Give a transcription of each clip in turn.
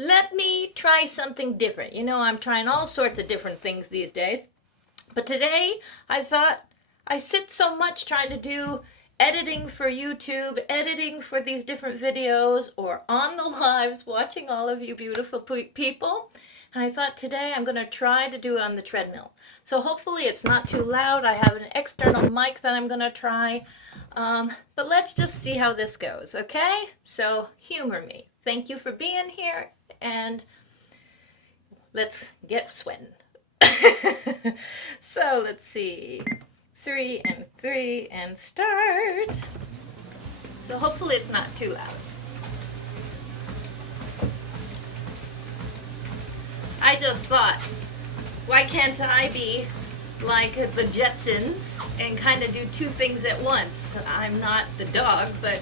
let me try something different. You know, I'm trying all sorts of different things these days. But today, I thought I sit so much trying to do editing for YouTube, editing for these different videos, or on the lives, watching all of you beautiful people. And I thought today I'm going to try to do it on the treadmill. So hopefully it's not too loud. I have an external mic that I'm going to try. But let's just see how this goes, okay? So humor me. Thank you for being here, and let's get sweating. So let's see. 3 and 3 and start. So hopefully it's not too loud. I just thought, why can't I be like the Jetsons and kind of do two things at once? I'm not the dog, but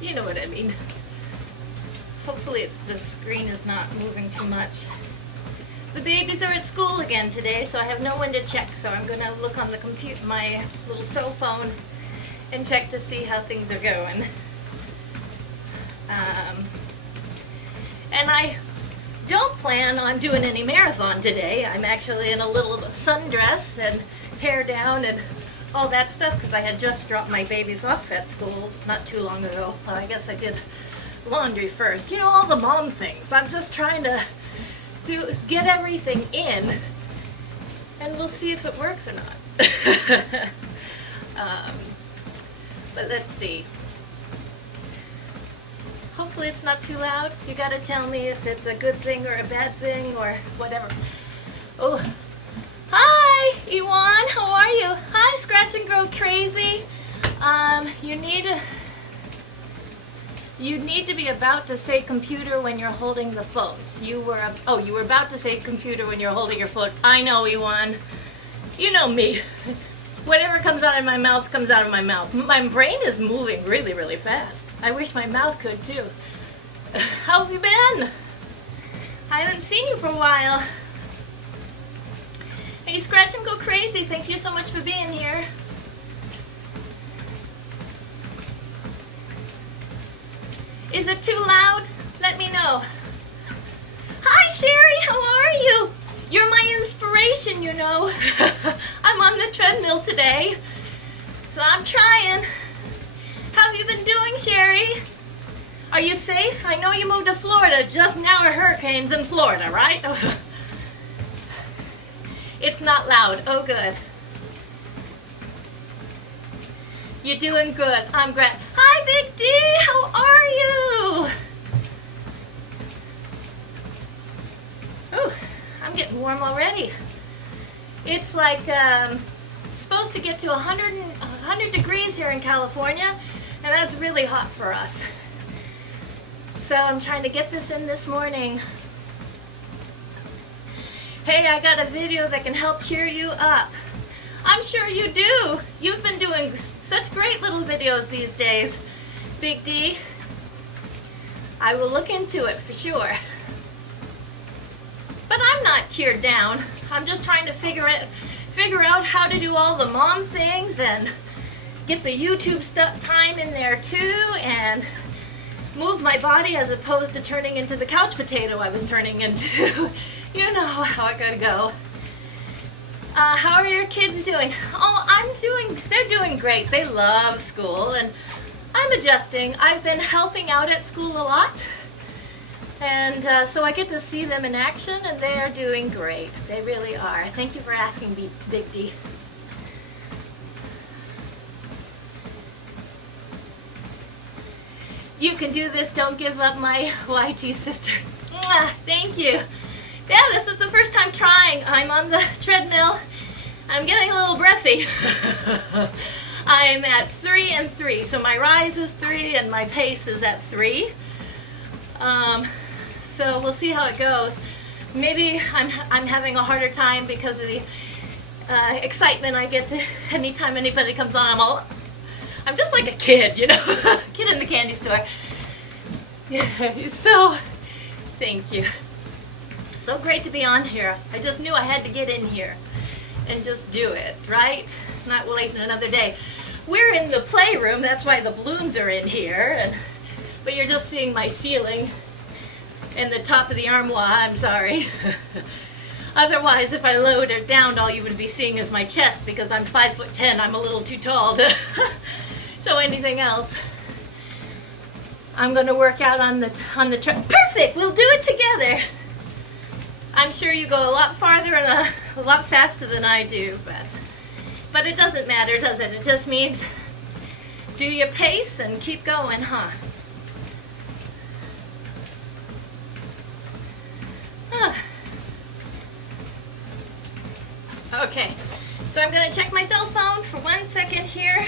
you know what I mean. Hopefully the screen is not moving too much. The babies are at school again today, so I have no one to check. So I'm going to look on the computer, my little cell phone, and check to see how things are going. And I don't plan on doing any marathon today. I'm actually in a little sundress and hair down and all that stuff because I had just dropped my babies off at school not too long ago. I guess I did laundry first. You know, all the mom things. I'm just trying to get everything in, and we'll see if it works or not. But let's see. Hopefully it's not too loud. You gotta tell me if it's a good thing or a bad thing or whatever. Oh, hi, Ewan. How are you? Hi, Scratch and Grow Crazy. You need to be about to say computer when you're holding the phone. You were about to say computer when you're holding your phone. I know, Ewan. You know me. Whatever comes out of my mouth comes out of my mouth. My brain is moving really, really fast. I wish my mouth could too. How have you been? I haven't seen you for a while. Hey, Scratch and Go Crazy, thank you so much for being here. Is it too loud? Let me know. Hi, Sherry, how are you? You're my inspiration, you know. I'm on the treadmill today, so I'm trying. How have you been doing, Sherry? Are you safe? I know you moved to Florida. Just now a hurricane's in Florida, right? It's not loud. Oh, good. You're doing good. I'm great. Hi, Big D. How are you? Ooh, I'm getting warm already. It's like supposed to get to 100 degrees here in California, and that's really hot for us. So I'm trying to get this in this morning. Hey, I got a video that can help cheer you up. I'm sure you do. You've been doing such great little videos these days, Big D. I will look into it for sure. But I'm not cheered down. I'm just trying to figure out how to do all the mom things and get the YouTube stuff time in there too, and move my body as opposed to turning into the couch potato I was turning into. You know how I gotta go. How are your kids doing? Oh, they're doing great. They love school, and I'm adjusting. I've been helping out at school a lot, and so I get to see them in action, and they're doing great. They really are. Thank you for asking, Big D. You can do this. Don't give up, my YT sister. Mwah, thank you. Yeah, this is the first time trying. I'm on the treadmill. I'm getting a little breathy. I'm at 3 and 3. So my rise is 3 and my pace is at 3. So we'll see how it goes. Maybe I'm having a harder time because of the excitement I get to anytime anybody comes on. I'm just like a kid, you know, kid in the candy store. Yeah, so thank you. So great to be on here. I just knew I had to get in here and just do it, right? Not wasting another day. We're in the playroom, that's why the balloons are in here, but you're just seeing my ceiling in the top of the armoire, I'm sorry. Otherwise, if I lowered it down, all you would be seeing is my chest because I'm 5'10". I'm a little too tall to show anything else. I'm going to work out on the Perfect! We'll do it together. I'm sure you go a lot farther and a lot faster than I do, but it doesn't matter, does it? It just means do your pace and keep going, huh? Okay, so I'm going to check my cell phone for 1 second here.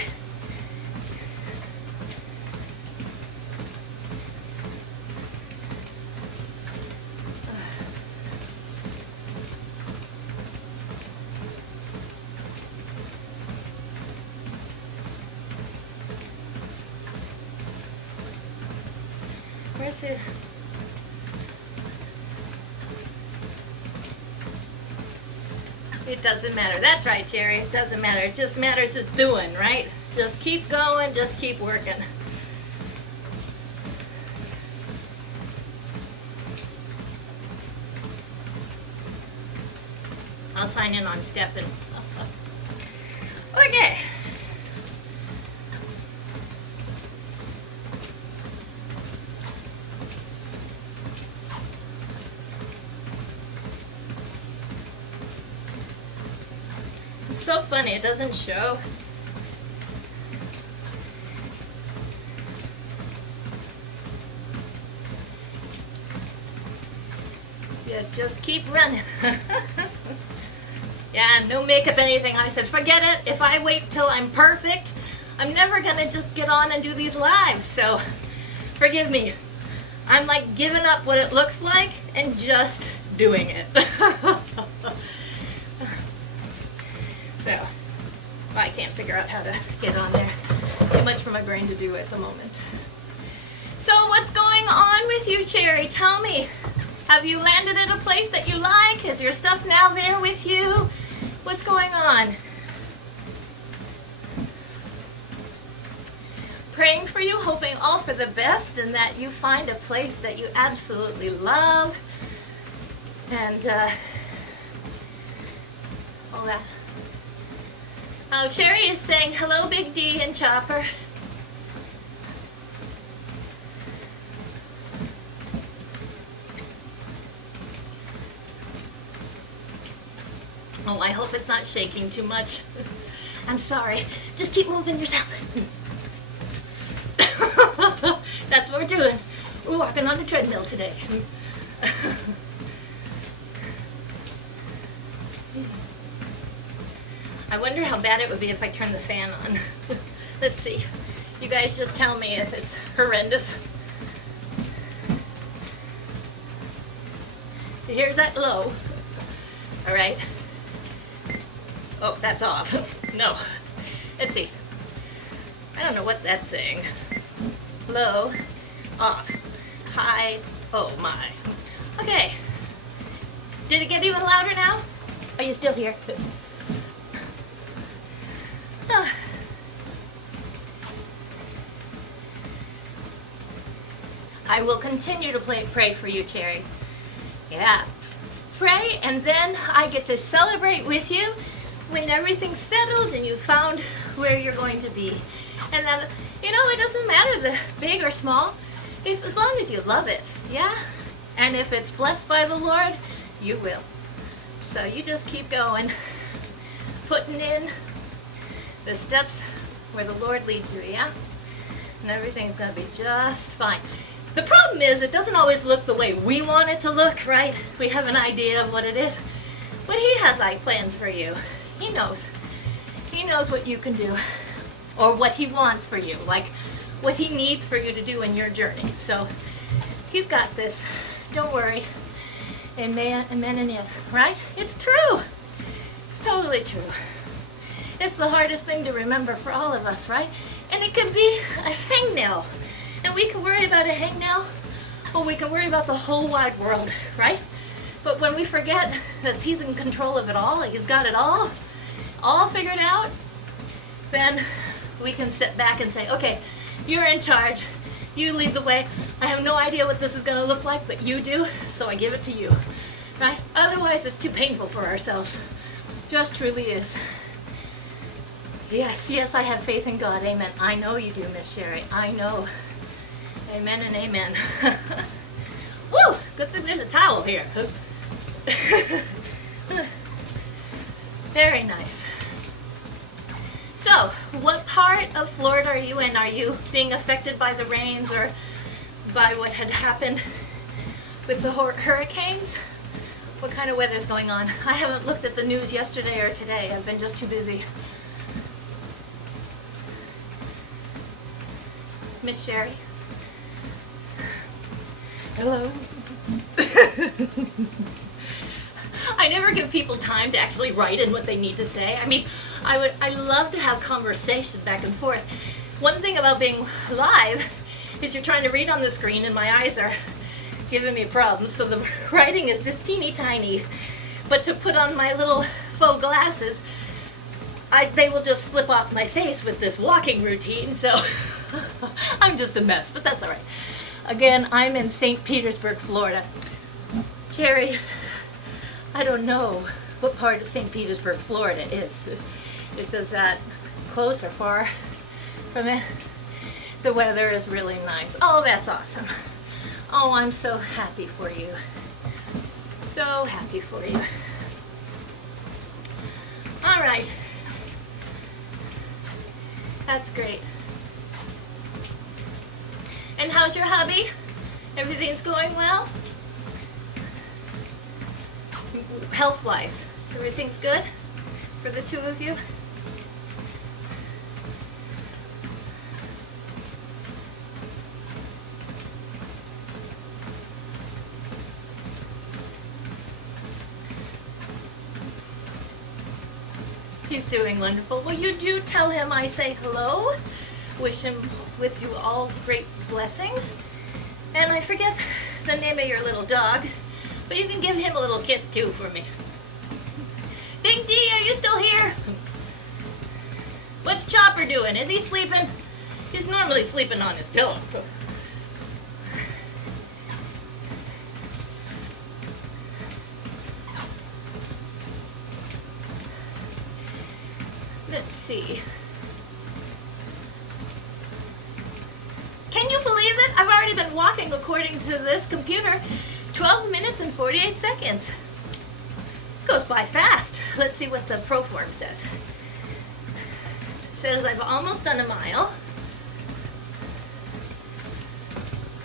Where's it? It doesn't matter. That's right, Jerry. It doesn't matter. It just matters it's doing, right? Just keep going. Just keep working. I'll sign in on Stefan. Okay. It's so funny, it doesn't show. Yes, just keep running. Yeah, no makeup, anything. I said, forget it. If I wait till I'm perfect, I'm never gonna just get on and do these lives. So, forgive me. I'm like giving up what it looks like and just doing it. So, I can't figure out how to get on there. Too much for my brain to do at the moment. So what's going on with you, Cherry? Tell me. Have you landed at a place that you like? Is your stuff now there with you? What's going on? Praying for you, hoping all for the best and that you find a place that you absolutely love. And all that. Oh, Cherry is saying, hello, Big D and Chopper. Oh, I hope it's not shaking too much. I'm sorry. Just keep moving yourself. That's what we're doing. We're walking on the treadmill today. I wonder how bad it would be if I turn the fan on. Let's see. You guys just tell me if it's horrendous. Here's that low. All right. Oh, that's off. No. Let's see. I don't know what that's saying. Low, off, high, oh my. Okay. Did it get even louder now? Are you still here? I will continue to pray for you, Cherry. Yeah. Pray, and then I get to celebrate with you when everything's settled and you found where you're going to be. And then, you know, it doesn't matter the big or small, as long as you love it, yeah? And if it's blessed by the Lord, you will. So you just keep going, putting in the steps where the Lord leads you, yeah? And everything's going to be just fine. The problem is it doesn't always look the way we want it to look, right? We have an idea of what it is. But He has like plans for you. He knows. He knows what you can do. Or what He wants for you. Like what He needs for you to do in your journey. So He's got this. Don't worry. Amen, amen, and yet. Right? It's true. It's totally true. It's the hardest thing to remember for all of us, right? And it can be a hangnail. And we can worry about a hangnail, or we can worry about the whole wide world, right? But when we forget that He's in control of it all, He's got it all figured out, then we can sit back and say, okay, you're in charge. You lead the way. I have no idea what this is going to look like, but you do, so I give it to you. Right? Otherwise, it's too painful for ourselves. Just truly is. Yes, yes, I have faith in God. Amen. I know you do, Miss Sherry. I know. Amen and amen. Woo! Good thing there's a towel here. Very nice. So, what part of Florida are you in? Are you being affected by the rains or by what had happened with the hurricanes? What kind of weather's going on? I haven't looked at the news yesterday or today. I've been just too busy. Miss Sherry? Hello? I never give people time to actually write in what they need to say. I mean, I love to have conversation back and forth. One thing about being live is you're trying to read on the screen and my eyes are giving me problems, so the writing is this teeny tiny. But to put on my little faux glasses, they will just slip off my face with this walking routine, so I'm just a mess, but that's all right. Again, I'm in St. Petersburg, Florida. Jerry, I don't know what part of St. Petersburg, Florida is. Does that close or far from it? The weather is really nice. Oh, that's awesome. Oh, I'm so happy for you. So happy for you. All right. That's great. And how's your hubby? Everything's going well? Health-wise, everything's good for the two of you? He's doing wonderful. Well, you do tell him I say hello. Wish him with you all great blessings. And I forget the name of your little dog, but you can give him a little kiss too for me. Big D, are you still here? What's Chopper doing? Is he sleeping? He's normally sleeping on his pillow. Let's see. Can you believe it? I've already been walking, according to this computer, 12 minutes and 48 seconds. Goes by fast. Let's see what the Proform says. It says I've almost done a mile.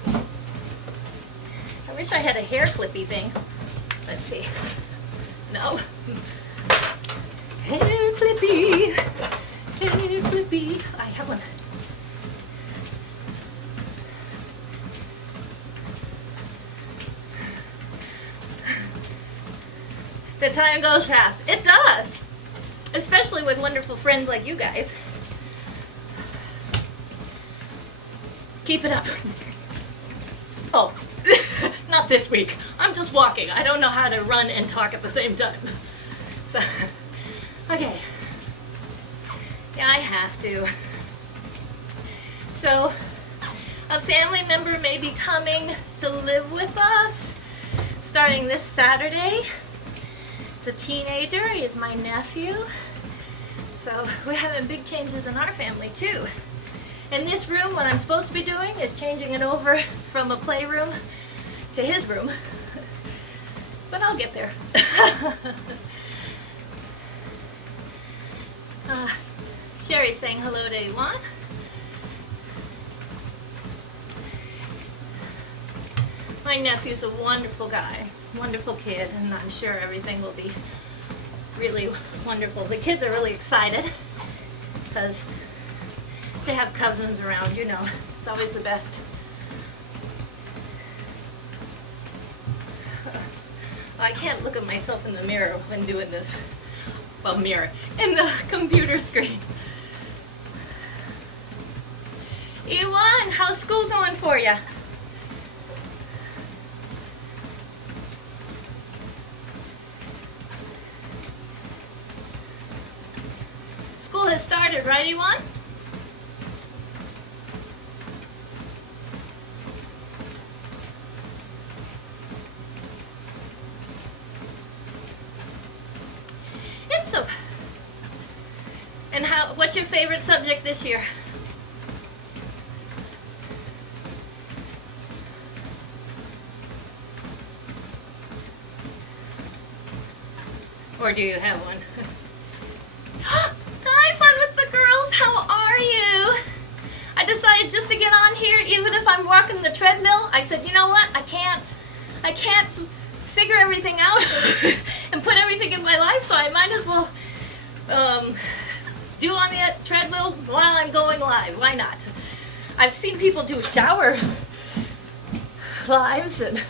I wish I had a hair clippy thing. Let's see. No. Hair clippy. Hair clippy. I have one. The time goes fast. It does. Especially with wonderful friends like you guys. Keep it up. Oh, not this week. I'm just walking. I don't know how to run and talk at the same time. So, okay. Yeah, I have to. So, a family member may be coming to live with us starting this Saturday. It's a teenager. He is my nephew. So we're having big changes in our family too. In this room, what I'm supposed to be doing is changing it over from a playroom to his room. But I'll get there. Sherry's saying hello to Iwan. My nephew's a wonderful guy, wonderful kid, and I'm sure everything will be really wonderful. The kids are really excited because to have cousins around, you know, it's always the best. I can't look at myself in the mirror when doing this. Well, mirror, in the computer screen. Iwan, how's school going for you? School has started, right, Iwan? What's your favorite subject this year? Or do you have one? Hi, Fun with the Girls. How are you? I decided just to get on here, even if I'm walking the treadmill. I said, you know what? I can't figure everything out and put everything in my life, so I might as well do on the treadmill while I'm going live. Why not? I've seen people do shower lives and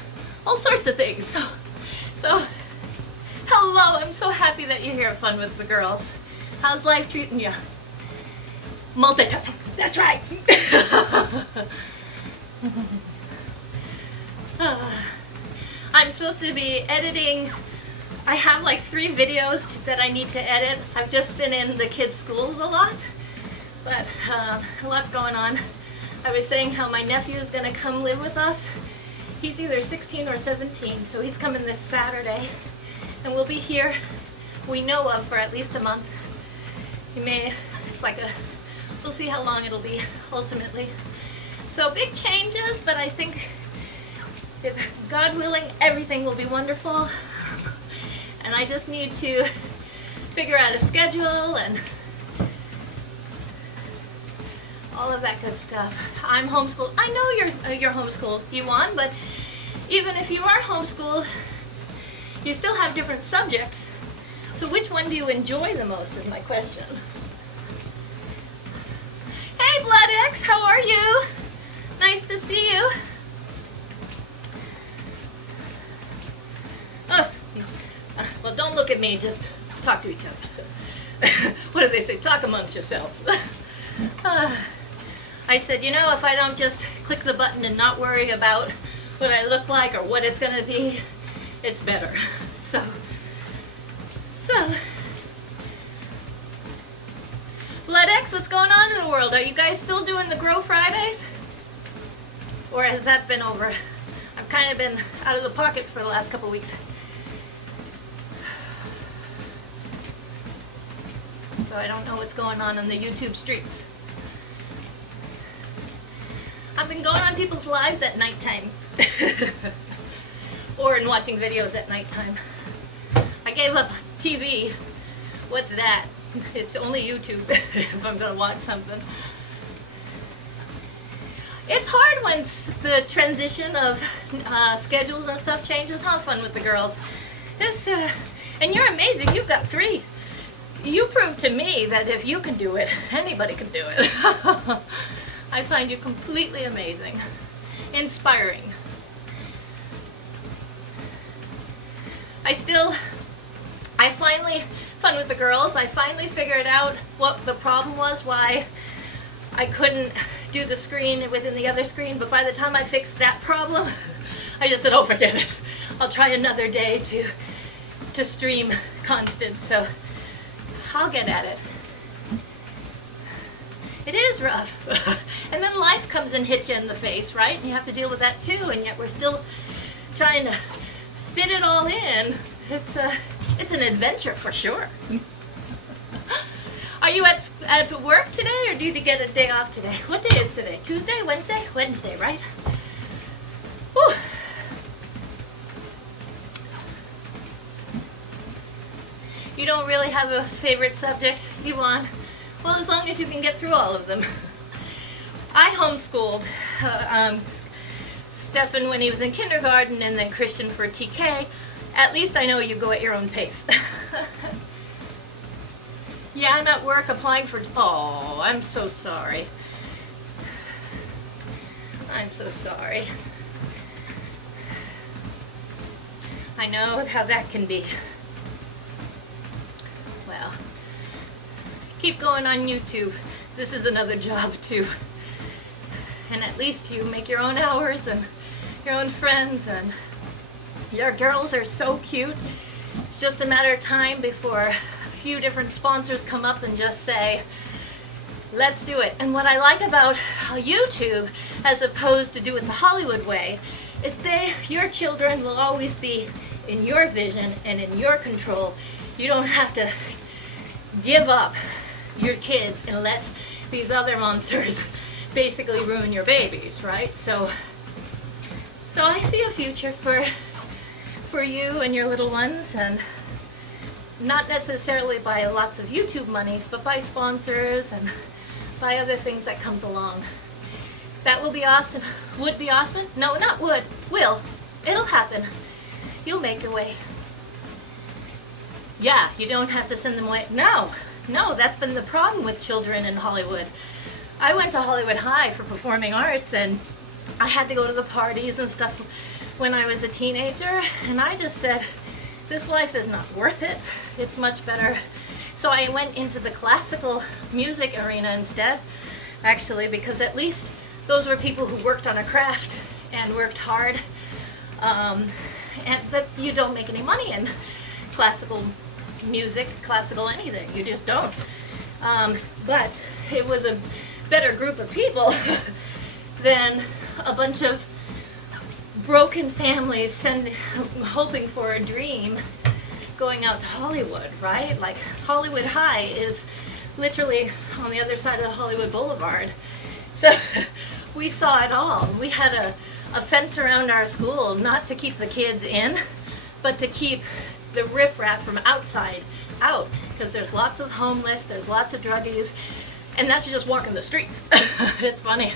all sorts of things. So hello, I'm so happy that you're here at Fun with the Girls. How's life treating you? Multitasking. That's right. I'm supposed to be editing. I have like 3 videos that I need to edit. I've just been in the kids' schools a lot, but a lot's going on. I was saying how my nephew is going to come live with us. He's either 16 or 17, so he's coming this Saturday, and we'll be here, we know of, for at least a month. We'll see how long it'll be ultimately. So big changes, but I think, if God willing, everything will be wonderful. And I just need to figure out a schedule and all of that good stuff. I'm homeschooled. I know you're homeschooled, Yuan, but even if you are homeschooled, you still have different subjects. So which one do you enjoy the most is my question. Hey, Blood X, how are you? Nice to see you. Oh, well, don't look at me, just talk to each other. What do they say? Talk amongst yourselves. I said, you know, if I don't just click the button and not worry about what I look like or what it's going to be, it's better. So. Blood X, what's going on in the world? Are you guys still doing the Grow Fridays? Or has that been over? I've kind of been out of the pocket for the last couple weeks. So I don't know what's going on in the YouTube streets. I've been going on people's lives at nighttime. Or in watching videos at nighttime. I gave up TV. What's that? It's only YouTube if I'm going to watch something. It's hard once the transition of schedules and stuff changes. Huh? Fun with the girls. It's and you're amazing. You've got 3. You prove to me that if you can do it, anybody can do it. I find you completely amazing, inspiring. Fun with the Girls, I finally figured out what the problem was, why I couldn't do the screen within the other screen, but by the time I fixed that problem, I just said, oh, forget it. I'll try another day to stream constant, so I'll get at it. It is rough. And then life comes and hits you in the face, right? And you have to deal with that too, and yet we're still trying to fit it all in. It's an adventure for sure. Are you at work today, or do you get a day off today? What day is today? Tuesday? Wednesday? Wednesday, right? Whew. You don't really have a favorite subject you want? Well, as long as you can get through all of them. I homeschooled Stefan when he was in kindergarten, and then Christian for TK. At least I know you go at your own pace. Yeah, I'm at work applying for... Oh, I'm so sorry. I'm so sorry. I know how that can be. Well, keep going on YouTube. This is another job too. And at least you make your own hours and your own friends, and your girls are so cute. It's just a matter of time before a few different sponsors come up and just say, let's do it. And what I like about YouTube, as opposed to do it the Hollywood way, is your children will always be in your vision and in your control. You don't have to give up your kids and let these other monsters basically ruin your babies, right? So I see a future for you and your little ones, and not necessarily by lots of YouTube money, but by sponsors and by other things that comes along. That will be awesome. Would be awesome? No, not would. Will. It'll happen. You'll make your way. Yeah, you don't have to send them away. No, that's been the problem with children in Hollywood. I went to Hollywood High for performing arts, and I had to go to the parties and stuff when I was a teenager, and I just said, this life is not worth it. It's much better. So I went into the classical music arena instead, actually, because at least those were people who worked on a craft and worked hard. But you don't make any money in classical music, classical anything. You just don't. But it was a better group of people than a bunch of broken families hoping for a dream going out to Hollywood, right? Like Hollywood High is literally on the other side of Hollywood Boulevard. So we saw it all. We had a fence around our school, not to keep the kids in, but to keep the riffraff from outside out, because there's lots of homeless, there's lots of druggies, and that's just walking the streets. It's funny.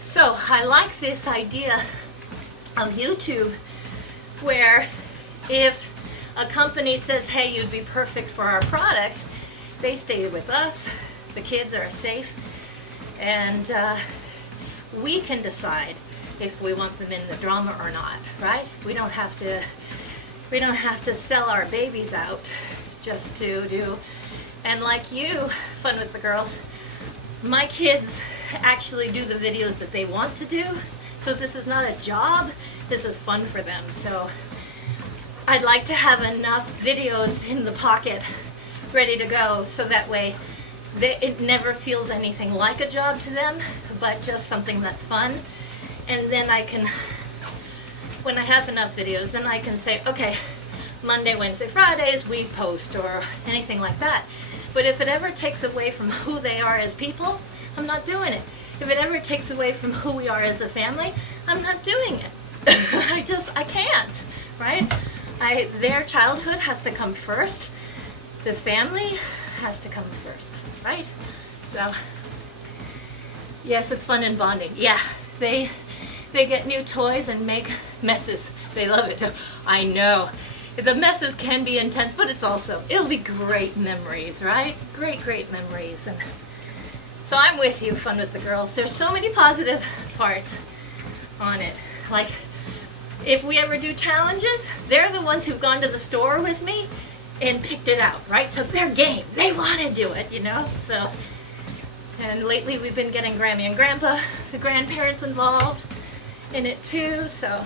So I like this idea of YouTube, where if a company says, hey, you'd be perfect for our product, they stay with us, the kids are safe, and we can decide if we want them in the drama or not, right? We don't have to sell our babies out just to do. And like you, Fun with the Girls, my kids actually do the videos that they want to do. So this is not a job, this is fun for them. So I'd like to have enough videos in the pocket ready to go, so that way it never feels anything like a job to them, but just something that's fun. And then I can, when I have enough videos, then I can say, okay, Monday, Wednesday, Fridays we post, or anything like that. But if it ever takes away from who they are as people, I'm not doing it. If it ever takes away from who we are as a family, I'm not doing it. I can't, right? Their childhood has to come first. This family has to come first, right? So, yes, it's fun and bonding. Yeah, they get new toys and make messes. They love it too. I know. The messes can be intense, but it'll be great memories, right? Great, great memories. And so I'm with you, Fun with the Girls. There's so many positive parts on it. Like, if we ever do challenges, they're the ones who've gone to the store with me and picked it out, right? So they're game. They want to do it, you know? So, and lately we've been getting Grammy and Grandpa, the grandparents involved in it too. So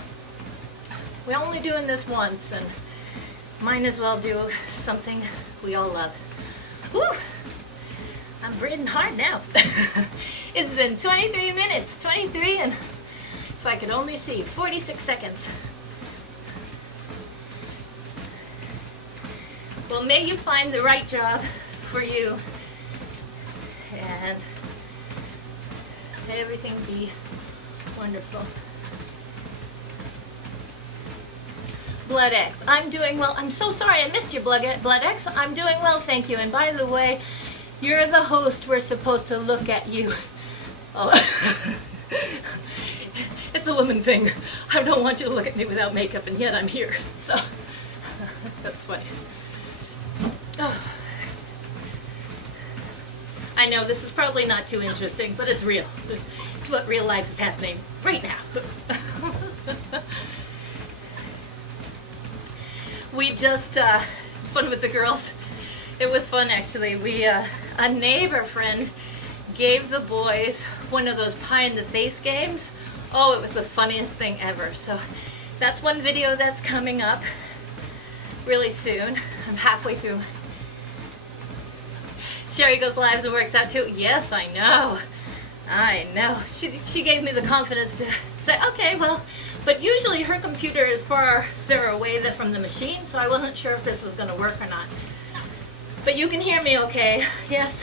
we're only doing this once, and might as well do something we all love. Whew! I'm breathing hard now. It's been 23 minutes, 23, and if I could only see, 46 seconds. Well, may you find the right job for you, and everything be wonderful. Blood X, I'm doing well. I'm so sorry I missed your Blood X. I'm doing well, thank you. And by the way, you're the host. We're supposed to look at you. Oh. It's a woman thing. I don't want you to look at me without makeup, and yet I'm here. So that's funny. Oh. I know this is probably not too interesting, but it's real. It's what real life is happening right now. We just, Fun with the Girls. It was fun, actually. A neighbor friend gave the boys one of those pie in the face games. Oh, it was the funniest thing ever. So that's one video that's coming up really soon. I'm halfway through. Sherry goes live and works out too. Yes, I know. I know. She gave me the confidence to say, okay, well, but usually her computer is farther away from the machine, so I wasn't sure if this was going to work or not. But you can hear me okay, yes?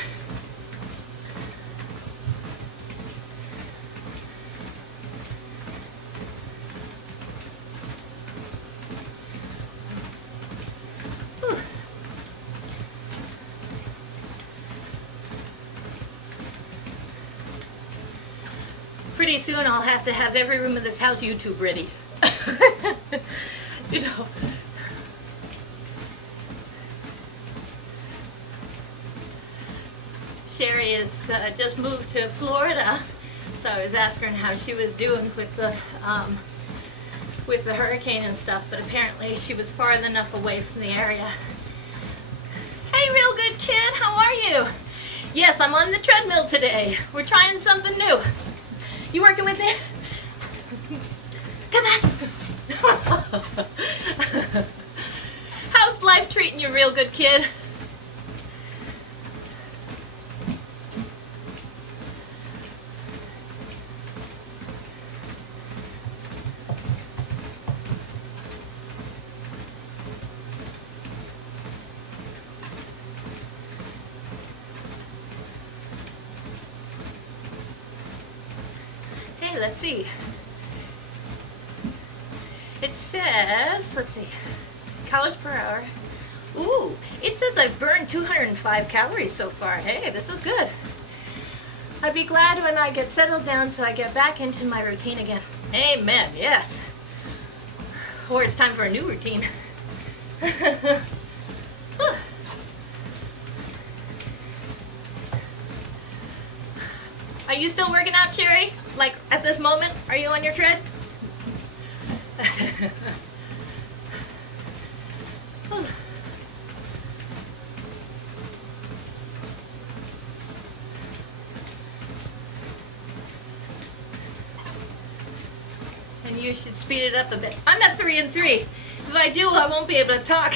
Whew. Pretty soon I'll have to have every room in this house YouTube ready. You know. Sherry has just moved to Florida, so I was asking her how she was doing with the hurricane and stuff, but apparently she was far enough away from the area. Hey, real good kid, how are you? Yes, I'm on the treadmill today. We're trying something new. You working with me? Come on. How's life treating you, real good kid? Hey, let's see. It says, let's see, calories per hour. Ooh, it says I've burned 205 calories so far. Hey, this is good. I'd be glad when I get settled down so I get back into my routine again. Amen, yes. Or it's time for a new routine. Are you still working out, Sherry? Like at this moment? Are you on your tread? And you should speed it up a bit. I'm at 3 and 3. If I do, I won't be able to talk.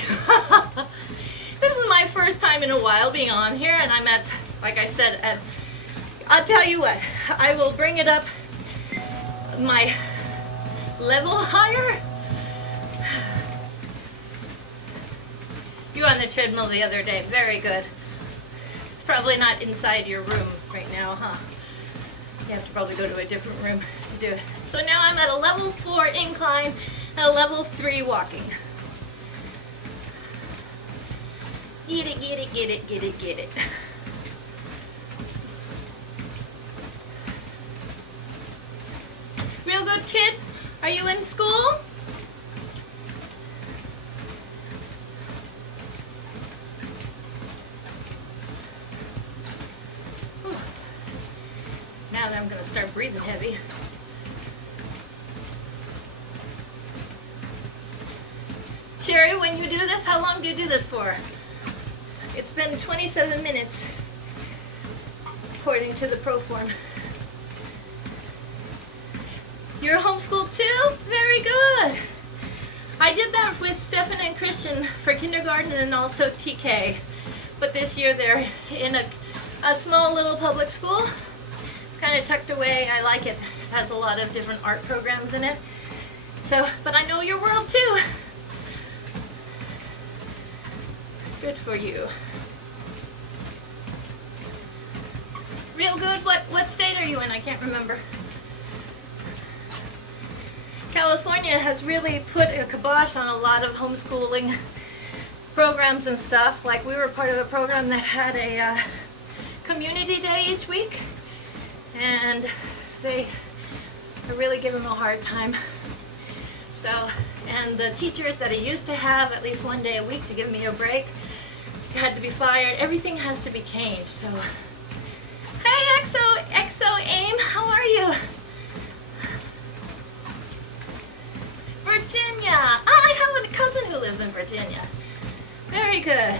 This is my first time in a while being on here, and I'm at, like I said, I'll tell you what, I will bring it up my level higher. You were on the treadmill the other day. Very good. It's probably not inside your room right now, huh? You have to probably go to a different room to do it. So now I'm at a level 4 incline and a level 3 walking. Get it, get it, get it, get it, get it. Real good kid, are you in school? Whew. Now that I'm going to start breathing heavy. Sherry, when you do this, how long do you do this for? It's been 27 minutes, according to the Proform. You're homeschooled too? Very good. I did that with Stefan and Christian for kindergarten and also TK. But this year they're in a small little public school. It's kind of tucked away. I like it. It has a lot of different art programs in it. So, but I know your world too. Good for you. Real good. What state are you in? I can't remember. California has really put a kibosh on a lot of homeschooling programs and stuff. Like we were part of a program that had a community day each week, and they really give them a hard time. So, and the teachers that I used to have at least one day a week to give me a break had to be fired. Everything has to be changed. So, hey XO AIM, how are you? Virginia. I have a cousin who lives in Virginia. Very good.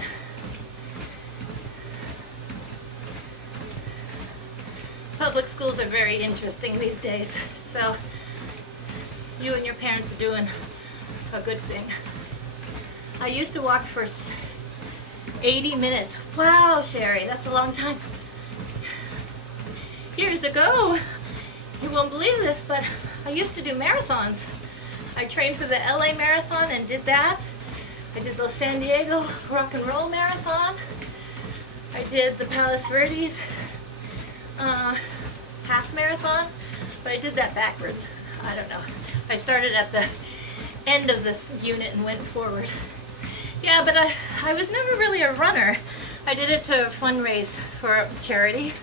Public schools are very interesting these days. So you and your parents are doing a good thing. I used to walk for 80 minutes. Wow, Sherry, that's a long time. Years ago, you won't believe this, but I used to do marathons. I trained for the LA Marathon and did that. I did the San Diego Rock and Roll Marathon. I did the Palos Verdes half marathon, but I did that backwards. I don't know. I started at the end of this unit and went forward. Yeah, but I was never really a runner. I did it to fundraise for charity.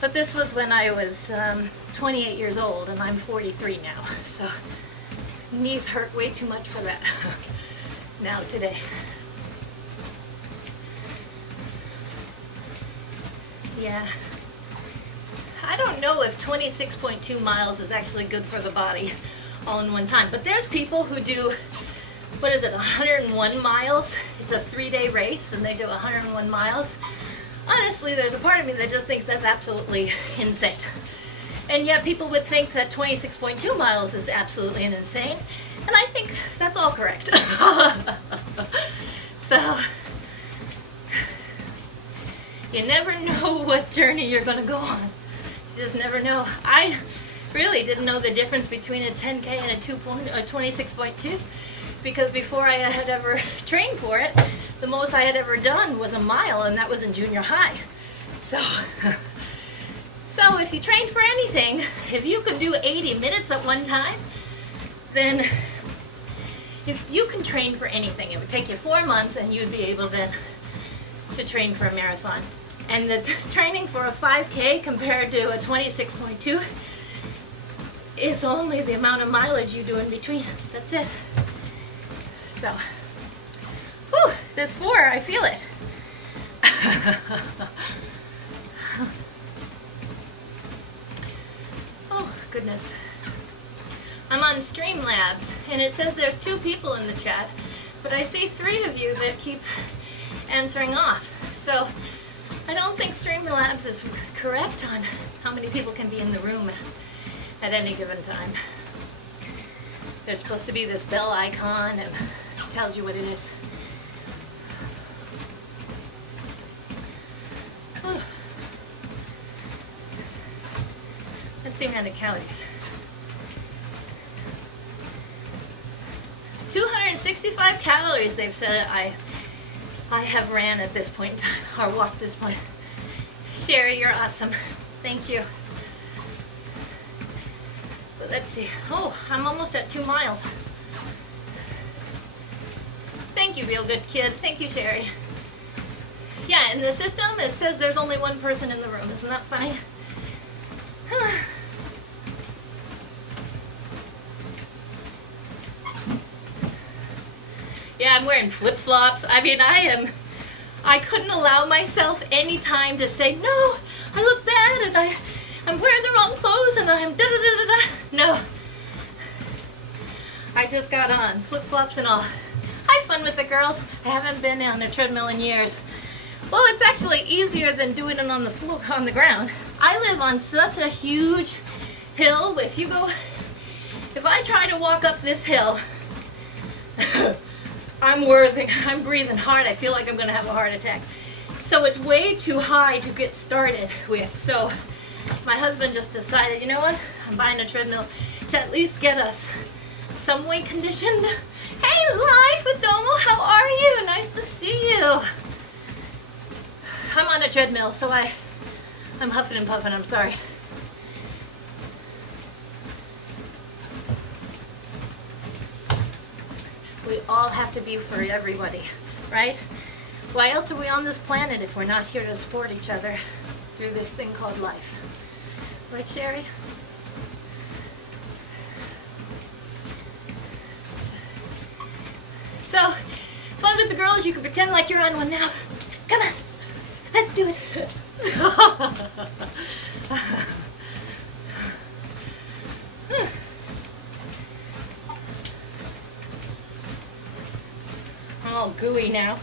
But this was when I was 28 years old, and I'm 43 now. So knees hurt way too much for that now today. Yeah. I don't know if 26.2 miles is actually good for the body all in one time. But there's people who do, what is it, 101 miles? It's a 3-day race and they do 101 miles. Honestly, there's a part of me that just thinks that's absolutely insane. And yet people would think that 26.2 miles is absolutely insane. And I think that's all correct. So, you never know what journey you're going to go on. You just never know. I really didn't know the difference between a 10K and a 26.2 because before I had ever trained for it, the most I had ever done was a mile, and that was in junior high. So if you train for anything, if you could do 80 minutes at one time, then if you can train for anything, it would take you 4 months and you'd be able then to train for a marathon. And the training for a 5K compared to a 26.2 is only the amount of mileage you do in between. That's it. So, whew, this 4, I feel it. Oh, goodness. I'm on Streamlabs, and it says there's 2 people in the chat, but I see 3 of you that keep answering off. So, I don't think Streamlabs is correct on how many people can be in the room at any given time. There's supposed to be this bell icon and it tells you what it is. Oh. Let's see how many calories. 265 calories they've said I have ran at this point in time, or walked this point. Sherry, you're awesome. Thank you. But let's see. Oh, I'm almost at 2 miles. Thank you, Real Good Kid. Thank you, Sherry. Yeah, in the system it says there's only 1 person in the room. Isn't that funny? Yeah, I'm wearing flip-flops. I mean, I couldn't allow myself any time to say, no, I look bad and I'm wearing the wrong clothes and I'm da-da-da-da-da. No. I just got on, flip-flops and all. Have fun with the girls. I haven't been on a treadmill in years. Well, it's actually easier than doing it on the floor, on the ground. I live on such a huge hill. If I try to walk up this hill, I'm breathing hard. I feel like I'm going to have a heart attack. So it's way too high to get started with. So my husband just decided, you know what? I'm buying a treadmill to at least get us some way conditioned. Hey, Life with Domo, how are you? Nice to see you. I'm on a treadmill, so I'm huffing and puffing. I'm sorry. We all have to be for everybody, right? Why else are we on this planet if we're not here to support each other through this thing called life? Right, Sherry? So, fun with the girls. You can pretend like you're on one now. Come on, let's do it. I'm all gooey now.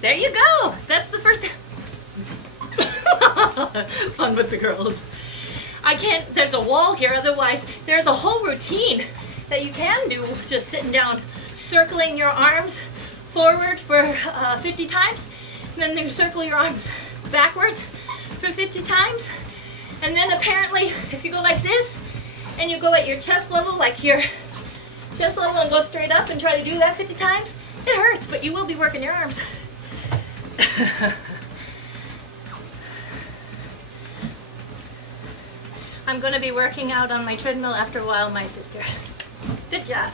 There you go. That's the first fun with the girls. I can't, there's a wall here, otherwise there's a whole routine that you can do just sitting down, circling your arms forward for 50 times. And then you circle your arms backwards for 50 times. And then apparently, if you go like this, and you go at your chest level, like your chest level, and go straight up and try to do that 50 times, it hurts, but you will be working your arms. I'm going to be working out on my treadmill after a while, my sister. Good job.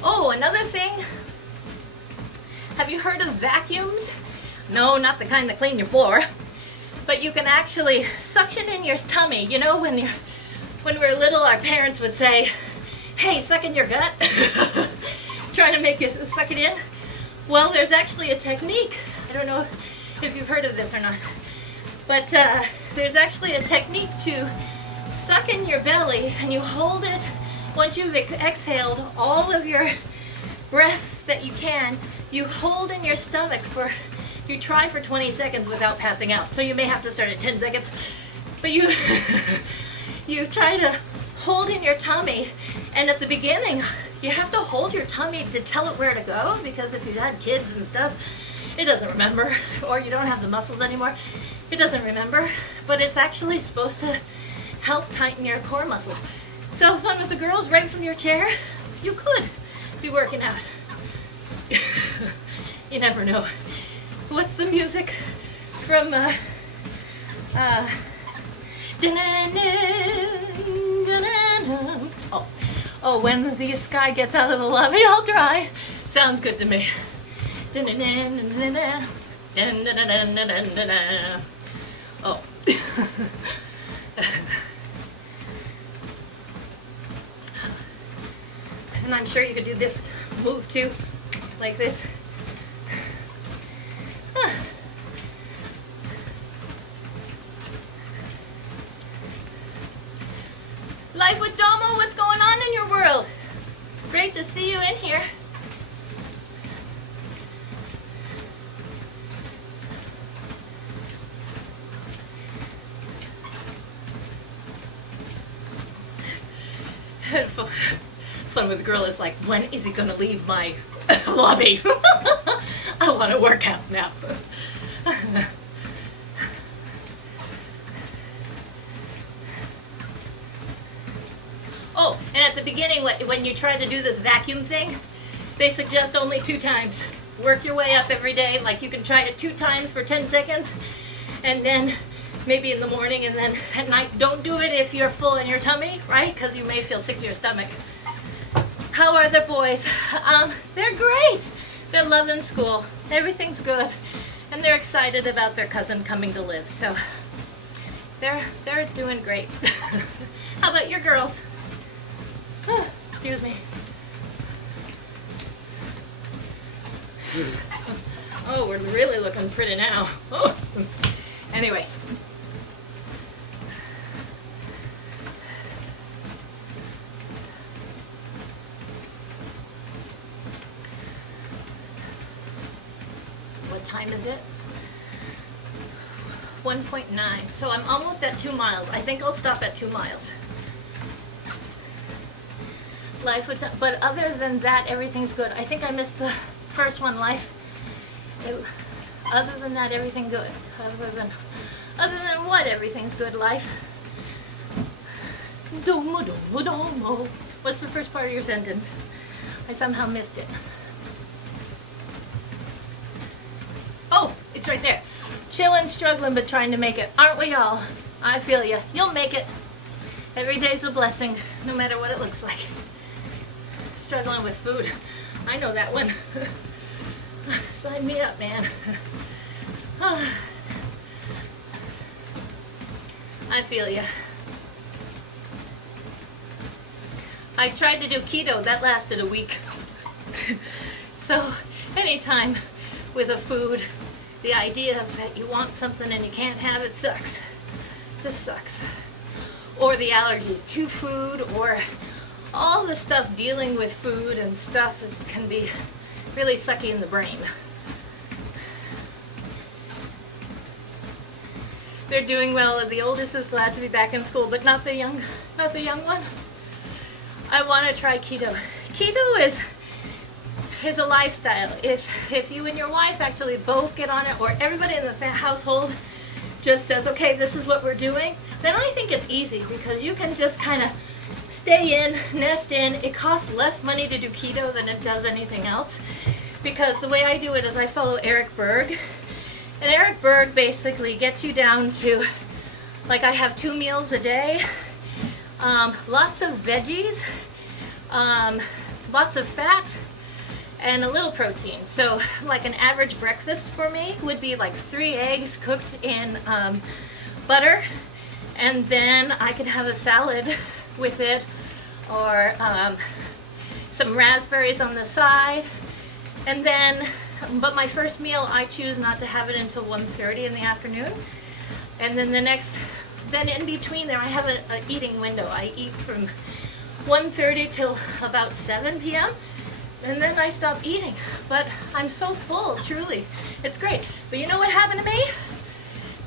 Oh, another thing. Have you heard of vacuums? No, not the kind that clean your floor. But you can actually suction in your tummy. You know, when we were little, our parents would say, hey, suck in your gut. Trying to make you suck it in. Well, there's actually a technique. I don't know if you've heard of this or not. But there's actually a technique to suck in your belly, and you hold it. Once you've exhaled all of your breath that you can, you hold in your stomach for, you try for 20 seconds without passing out. So you may have to start at 10 seconds. But you try to hold in your tummy, and at the beginning, you have to hold your tummy to tell it where to go, because if you've had kids and stuff, it doesn't remember, or you don't have the muscles anymore, it doesn't remember, but it's actually supposed to help tighten your core muscles. So fun with the girls, right from your chair, you could be working out. You never know. What's the music from, oh, when the sky gets out of the levee, I'll dry. Sounds good to me. Oh. And I'm sure you could do this move too, like this. Life with Domo, what's going on in your world? Great to see you in here. Fun with the girl is like, when is he gonna leave my lobby? I want to work out now. Oh, and at the beginning, when you try to do this vacuum thing, they suggest only 2 times. Work your way up every day. Like you can try it 2 times for 10 seconds, and then maybe in the morning, and then at night. Don't do it if you're full in your tummy, right? Because you may feel sick to your stomach. How are the boys? They're great. They're loving school. Everything's good. And they're excited about their cousin coming to live. So they're doing great. How about your girls? Excuse me. Oh, we're really looking pretty now. Oh. Anyways. What time is it? 1.9. So I'm almost at 2 miles. I think I'll stop at 2 miles. Life with, but other than that, everything's good. I think I missed the first one, life. Other than that, everything good. Other than what, everything's good, life. Domo, domo, domo. What's the first part of your sentence? I somehow missed it. Oh, it's right there. Chillin', struggling, but trying to make it. Aren't we all? I feel ya. You'll make it. Every day's a blessing, no matter what it looks like. Struggling with food. I know that one. Sign me up, man. I feel ya. I tried to do keto. That lasted a week. So, anytime with a food, the idea that you want something and you can't have it sucks. It just sucks. Or the allergies to food, or all the stuff dealing with food and stuff can be really sucky in the brain. They're doing well. The oldest is glad to be back in school, but not the young one. I want to try keto. Keto is a lifestyle. If you and your wife actually both get on it, or everybody in the household just says, okay, this is what we're doing, then I think it's easy because you can just kind of stay in, nest in. It costs less money to do keto than it does anything else, because the way I do it is I follow Eric Berg, and Eric Berg basically gets you down to, like, I have 2 meals a day, lots of veggies, lots of fat, and a little protein. So like an average breakfast for me would be like 3 eggs cooked in butter, and then I can have a salad with it, or some raspberries on the side, and then, but my first meal I choose not to have it until 1:30 in the afternoon, and then then in between there I have an eating window. I eat from 1:30 till about 7 p.m. and then I stop eating. But I'm so full, truly. It's great. But you know what happened to me?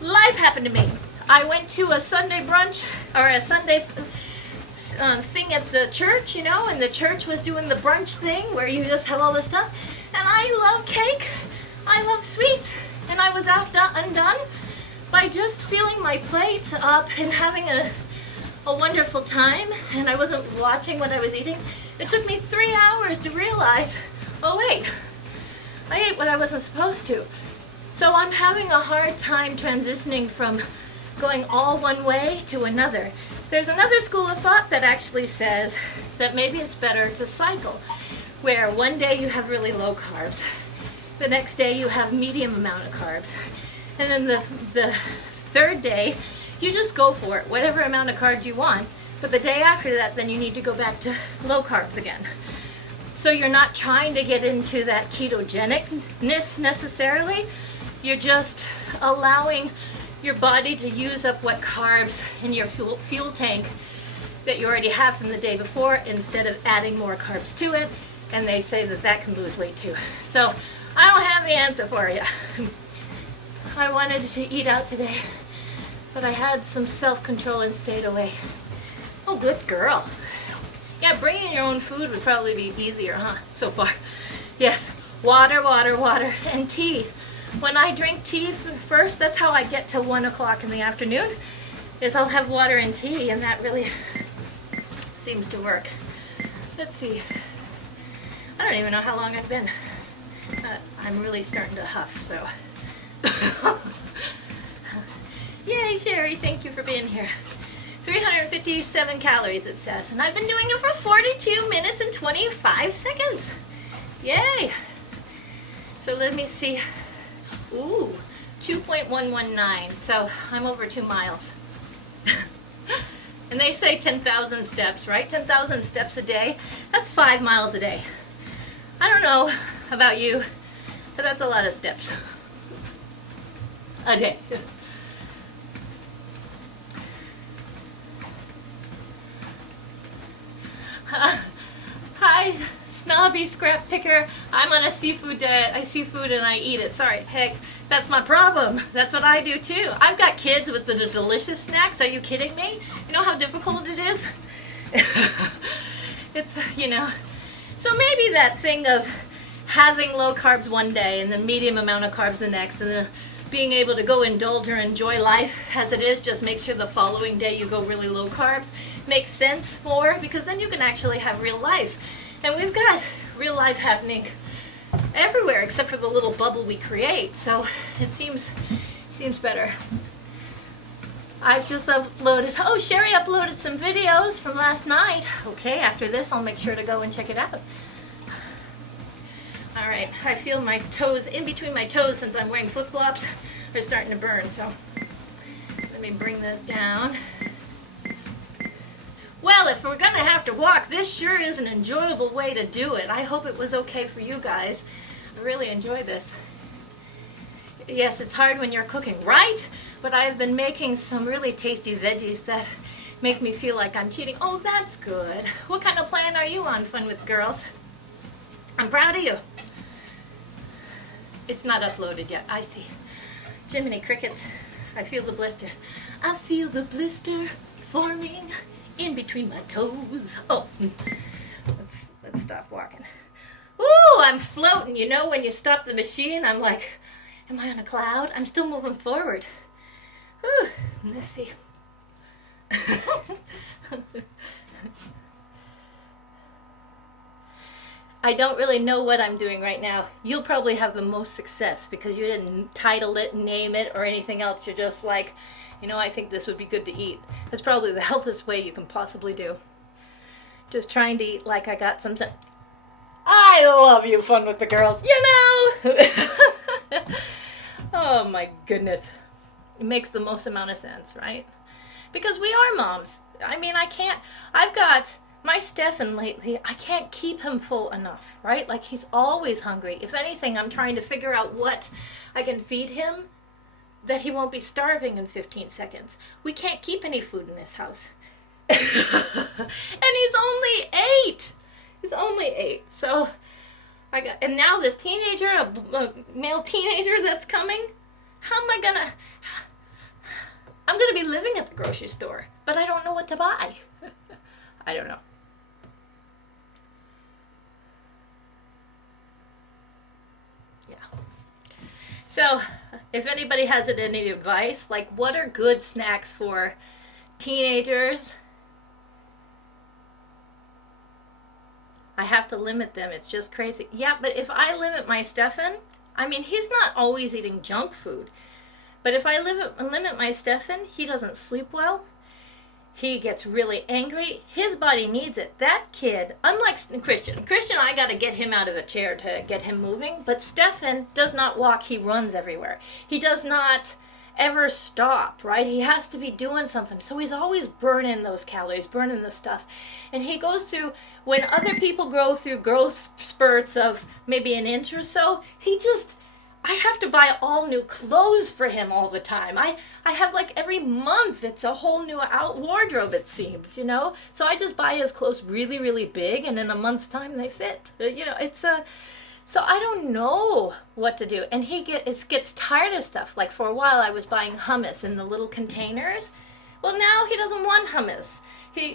Life happened to me. I went to a Sunday brunch, or a Sunday thing at the church, you know, and the church was doing the brunch thing where you just have all this stuff. And I love cake. I love sweets. And I was undone by just filling my plate up and having a wonderful time, and I wasn't watching what I was eating. It took me 3 hours to realize, oh wait, I ate what I wasn't supposed to. So I'm having a hard time transitioning from going all one way to another. There's another school of thought that actually says that maybe it's better to cycle, where one day you have really low carbs, the next day you have medium amount of carbs, and then the third day you just go for it, whatever amount of carbs you want. But the day after that, then you need to go back to low carbs again. So you're not trying to get into that ketogenicness necessarily. You're just allowing your body to use up what carbs in your fuel tank that you already have from the day before, instead of adding more carbs to it. And they say that that can lose weight too. So I don't have the answer for you. I wanted to eat out today, but I had some self-control and stayed away. Oh, good girl. Yeah, bringing your own food would probably be easier, huh, so far. Yes, water, water, water, and tea. When I drink tea first, that's how I get to 1 o'clock in the afternoon, is I'll have water and tea, and that really seems to work. Let's see. I don't even know how long I've been. I'm really starting to huff, so. Yay, Sherry, thank you for being here. 357 calories, it says, and I've been doing it for 42 minutes and 25 seconds. Yay. So let me see. Ooh, 2.119, so I'm over 2 miles. And they say 10,000 steps, right? 10,000 steps a day. That's 5 miles a day. I don't know about you, but that's a lot of steps a day. Hi, snobby scrap picker. I'm on a seafood diet. I see food and I eat it. Sorry, heck, that's my problem. That's what I do too. I've got kids with the delicious snacks. Are you kidding me? You know how difficult it is? It's, you know. So maybe that thing of having low carbs one day and then medium amount of carbs the next, and then being able to go indulge or enjoy life as it is, just make sure the following day you go really low carbs, makes sense more, because then you can actually have real life. And we've got real life happening everywhere except for the little bubble we create, so it seems better. I've just uploaded, oh, Sherry uploaded some videos from last night. Okay, after this I'll make sure to go and check it out. Alright, I feel my toes, in between my toes, since I'm wearing flip-flops, are starting to burn, so let me bring this down. Well, if we're going to have to walk, this sure is an enjoyable way to do it. I hope it was okay for you guys. I really enjoy this. Yes, it's hard when you're cooking, right? But I've been making some really tasty veggies that make me feel like I'm cheating. Oh, that's good. What kind of plan are you on, Fun with Girls? I'm proud of you. It's not uploaded yet. I see. Jiminy Crickets. I feel the blister. I feel the blister forming in between. between my toes. Oh, let's stop walking. Ooh, I'm floating. You know, when you stop the machine, I'm like, am I on a cloud? I'm still moving forward. Ooh, let's see. I don't really know what I'm doing right now. You'll probably have the most success because you didn't title it, name it, or anything else. You're just like, you know, I think this would be good to eat. That's probably the healthiest way you can possibly do. Just trying to eat like I got some... I love you, Fun with the Girls, you know! Oh my goodness. It makes the most amount of sense, right? Because we are moms. I mean, I've got my Stefan lately, I can't keep him full enough, right? Like, he's always hungry. If anything, I'm trying to figure out what I can feed him that he won't be starving in 15 seconds. We can't keep any food in this house. And he's only 8. He's only 8. So, and now this teenager, a male teenager that's coming, how am I gonna... I'm gonna be living at the grocery store, but I don't know what to buy. I don't know. Yeah. So, if anybody has any advice, like what are good snacks for teenagers? I have to limit them. It's just crazy. Yeah, but if I limit my Stefan, I mean, he's not always eating junk food. But if I limit my Stefan, he doesn't sleep well. He gets really angry. His body needs it. That kid, unlike Christian, I got to get him out of a chair to get him moving. But Stefan does not walk. He runs everywhere. He does not ever stop, right? He has to be doing something. So he's always burning those calories, burning the stuff. And he goes through, when other people go through growth spurts of maybe an inch or so, I have to buy all new clothes for him all the time. I have like every month, it's a whole new wardrobe, it seems, you know? So I just buy his clothes really, really big, and in a month's time they fit. You know, so I don't know what to do. And he gets tired of stuff. Like for a while I was buying hummus in the little containers. Well, now he doesn't want hummus.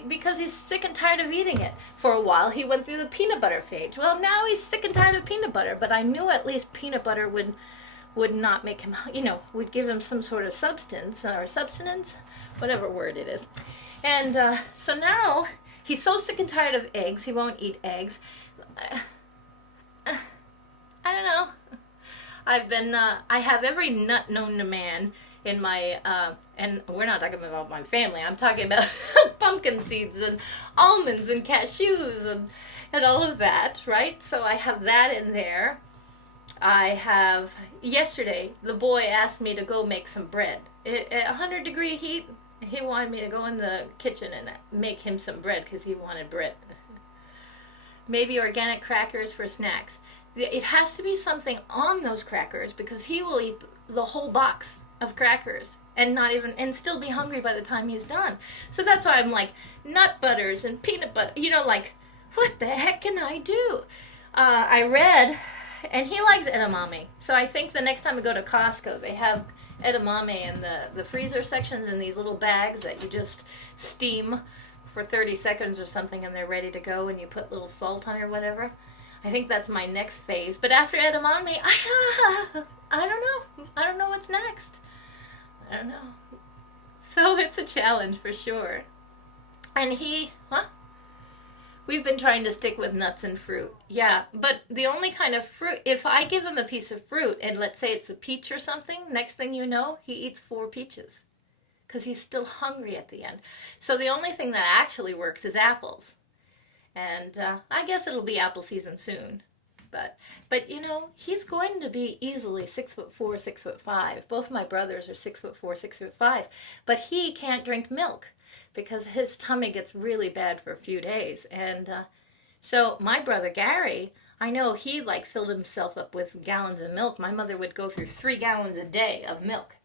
Because he's sick and tired of eating it. For a while, he went through the peanut butter phase. Well, now he's sick and tired of peanut butter, but I knew at least peanut butter would not make him, you know, would give him some sort of substance, or sustenance, whatever word it is. And so now, he's so sick and tired of eggs, he won't eat eggs. I don't know. I have every nut known to man in my, and we're not talking about my family, I'm talking about pumpkin seeds and almonds and cashews and all of that, right? So I have that in there. Yesterday, the boy asked me to go make some bread. At 100-degree heat, he wanted me to go in the kitchen and make him some bread because he wanted bread. Maybe organic crackers for snacks. It has to be something on those crackers because he will eat the whole box of crackers and still be hungry by the time he's done. So that's why I'm like, nut butters and peanut butter, you know, like, what the heck can I do? I read, and he likes edamame. So I think the next time I go to Costco, they have edamame in the freezer sections in these little bags that you just steam for 30 seconds or something and they're ready to go, and you put little salt on it or whatever. I think that's my next phase. But after edamame, I don't know. I don't know what's next. I don't know. So it's a challenge for sure. And we've been trying to stick with nuts and fruit. Yeah, but the only kind of fruit, if I give him a piece of fruit and let's say it's a peach or something, next thing you know, he eats 4 peaches because he's still hungry at the end. So the only thing that actually works is apples. And I guess it'll be apple season soon. But you know, he's going to be easily 6'4", 6'5". Both my brothers are 6'4", 6'5". But he can't drink milk because his tummy gets really bad for a few days. And so my brother Gary, I know he filled himself up with gallons of milk. My mother would go through 3 gallons a day of milk.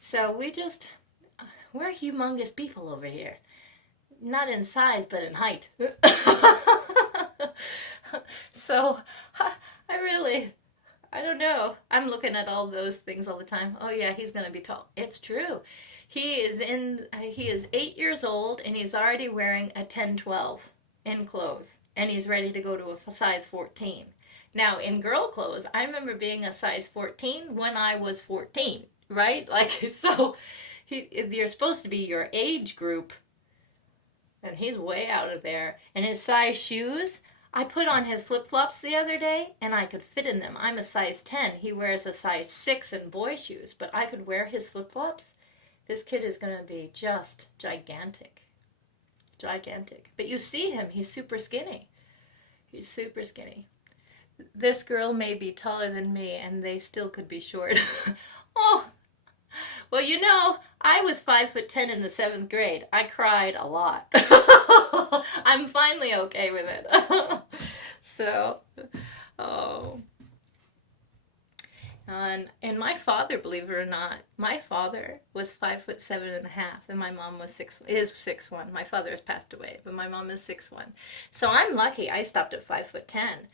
So we're humongous people over here. Not in size, but in height. So, I don't know. I'm looking at all those things all the time. Oh yeah, he's going to be tall. It's true. He is 8 years old and he's already wearing a 10-12 in clothes, and he's ready to go to a size 14. Now, in girl clothes, I remember being a size 14 when I was 14, right? Like, so you're supposed to be your age group, and he's way out of there. And his size shoes, I put on his flip-flops the other day, and I could fit in them. I'm a size 10. He wears a size 6 in boy shoes, but I could wear his flip-flops. This kid is going to be just gigantic. Gigantic. But you see him, he's super skinny. He's super skinny. This girl may be taller than me, and they still could be short. Oh, well, you know, I was 5'10" in the 7th grade. I cried a lot. I'm finally okay with it. So, oh. And my father, believe it or not, my father was 5'7.5", and my mom was 6'1". My father has passed away, but my mom is 6'1". So I'm lucky. I stopped at 5'10".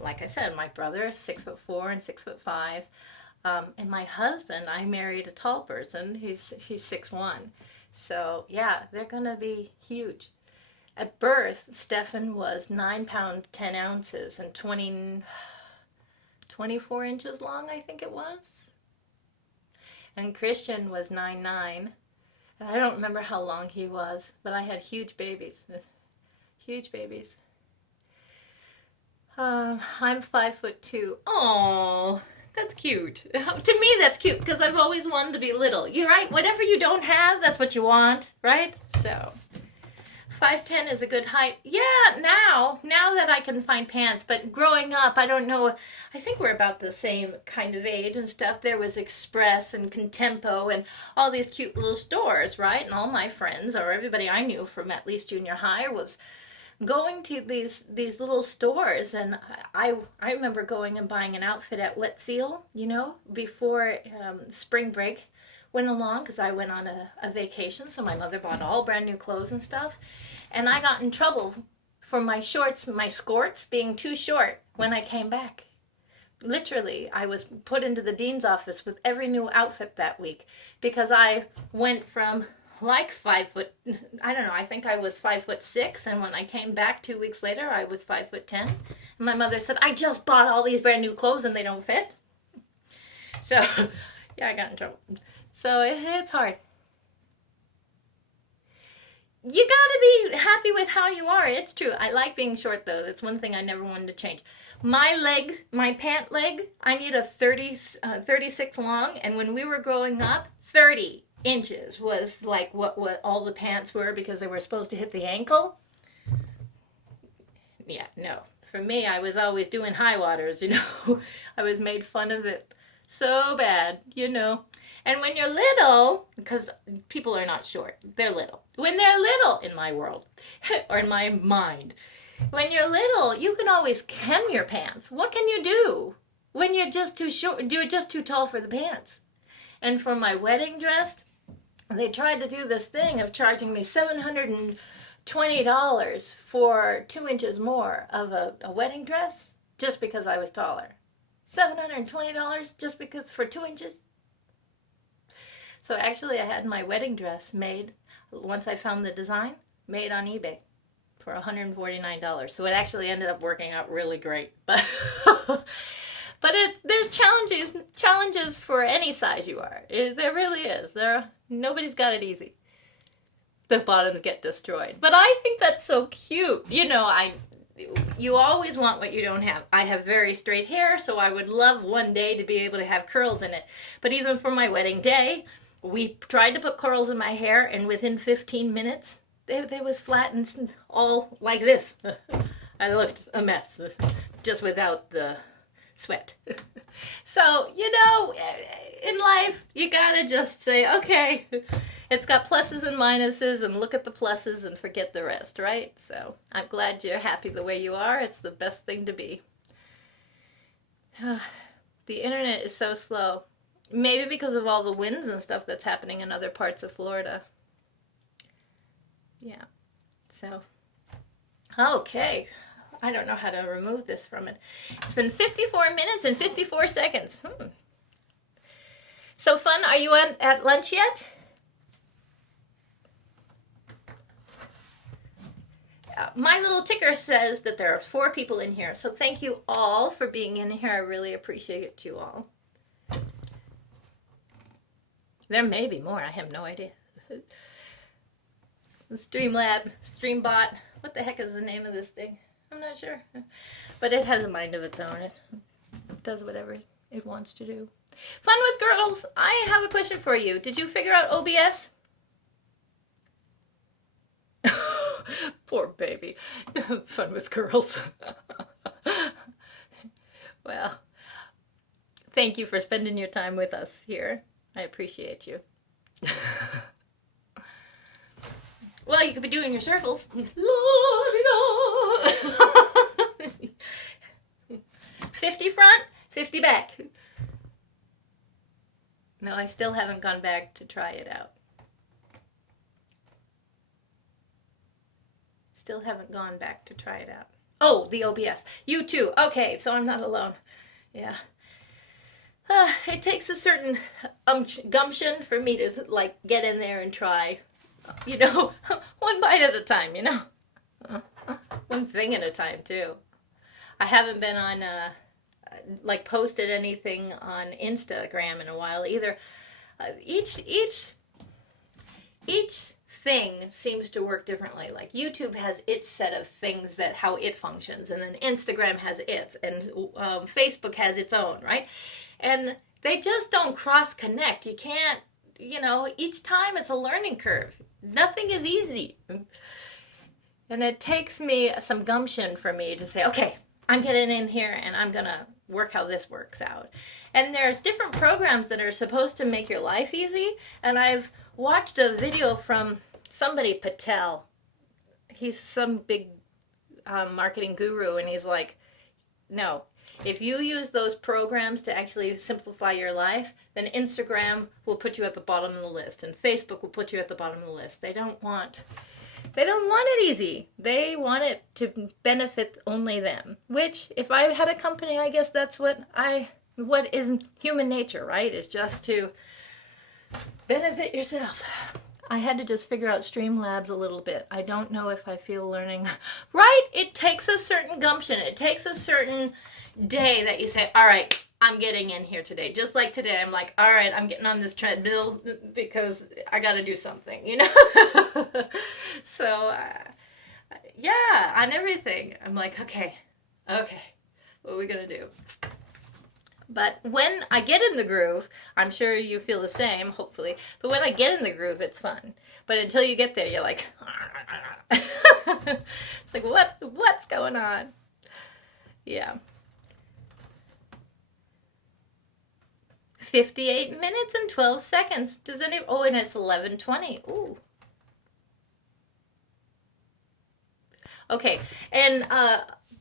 Like I said, my brother is 6'4" and 6'5". And my husband, I married a tall person. He's 6'1". So yeah, they're gonna be huge. At birth, Stefan was 9 pounds 10 ounces and 24 inches long, I think it was. And Christian was 9'9", and I don't remember how long he was, but I had huge babies. Huge babies. I'm 5'2". Oh, that's cute. To me, that's cute, because I've always wanted to be little. You're right, whatever you don't have, that's what you want, right? So 5'10" is a good height. Yeah, now that I can find pants, but growing up, I don't know, I think we're about the same kind of age and stuff. There was Express and Contempo and all these cute little stores, right? And all my friends, or everybody I knew from at least junior high, was going to these little stores. And I remember going and buying an outfit at Wet Seal, you know, before spring break went along, because I went on a vacation, so my mother bought all brand new clothes and stuff. And I got in trouble for my shorts, my skirts being too short when I came back. Literally, I was put into the dean's office with every new outfit that week, because I went from like 5 foot, I don't know, I think I was 5'6", and when I came back 2 weeks later, I was 5'10". And my mother said, I just bought all these brand new clothes and they don't fit. So, yeah, I got in trouble. So it's hard. You gotta be happy with how you are. It's true. I like being short, though. That's one thing I never wanted to change. My leg, my pant leg, I need a 36 long, and when we were growing up, 30 inches was like what all the pants were, because they were supposed to hit the ankle. Yeah, no. For me, I was always doing high waters, you know. I was made fun of it so bad, you know. And when you're little, because people are not short, they're little. When they're little, in my world, or in my mind, when you're little, you can always hem your pants. What can you do when you're just too short? You're just too tall for the pants. And for my wedding dress, they tried to do this thing of charging me $720 for 2 inches more of a wedding dress, just because I was taller. $720 just because for 2 inches? So actually, I had my wedding dress made, once I found the design, made on eBay for $149. So it actually ended up working out really great. But there's challenges for any size you are. There really is. Nobody's got it easy. The bottoms get destroyed. But I think that's so cute. You know, you always want what you don't have. I have very straight hair, so I would love one day to be able to have curls in it. But even for my wedding day, we tried to put curls in my hair, and within 15 minutes, they was flat and all like this. I looked a mess, just without the sweat. So, you know, in life, you gotta just say, okay, it's got pluses and minuses, and look at the pluses and forget the rest, right? So I'm glad you're happy the way you are. It's the best thing to be. The internet is so slow. Maybe because of all the winds and stuff that's happening in other parts of Florida. Yeah. So, okay. I don't know how to remove this from it. It's been 54 minutes and 54 seconds. So fun. Are you at lunch yet? my little ticker says that there are 4 people in here. So thank you all for being in here. I really appreciate you all. There may be more. I have no idea. Streamlab, Streambot. What the heck is the name of this thing? I'm not sure. But it has a mind of its own. It does whatever it wants to do. Fun with girls. I have a question for you. Did you figure out OBS? Poor baby. Fun with girls. Well, thank you for spending your time with us here. I appreciate you. Well, you could be doing your circles. 50 front, 50 back. No, I still haven't gone back to try it out. Still haven't gone back to try it out. Oh, the OBS. You too. Okay, so I'm not alone. Yeah. It takes a certain gumption for me to like get in there and try, you know, one bite at a time, you know. One thing at a time too. I haven't been on like posted anything on Instagram in a while either. Each thing seems to work differently. Like YouTube has its set of things that how it functions, and then Instagram has its, and Facebook has its own, right? And they just don't cross connect. You can't, you know, each time it's a learning curve. Nothing is easy. And it takes me some gumption for me to say, okay, I'm getting in here and I'm gonna work how this works out. And there's different programs that are supposed to make your life easy. And I've watched a video from somebody, Patel. He's some big marketing guru, and he's like, no, if you use those programs to actually simplify your life, then Instagram will put you at the bottom of the list, and Facebook will put you at the bottom of the list. They don't want it easy. They want it to benefit only them. Which, if I had a company, I guess that's what is human nature, right? Is just to benefit yourself. I had to just figure out Streamlabs a little bit. I don't know if I feel learning. Right? It takes a certain gumption. It takes a certain day that you say, all right, I'm getting in here today. Just like today, I'm like, all right, I'm getting on this treadmill because I got to do something, you know? So, yeah, on everything. I'm like, okay, what are we going to do? But when I get in the groove, I'm sure you feel the same, hopefully. But when I get in the groove, it's fun. But until you get there, you're like, it's like, what's going on? Yeah. 58 minutes and 12 seconds. Does any? Oh, and it's 11:20. Ooh. Okay, and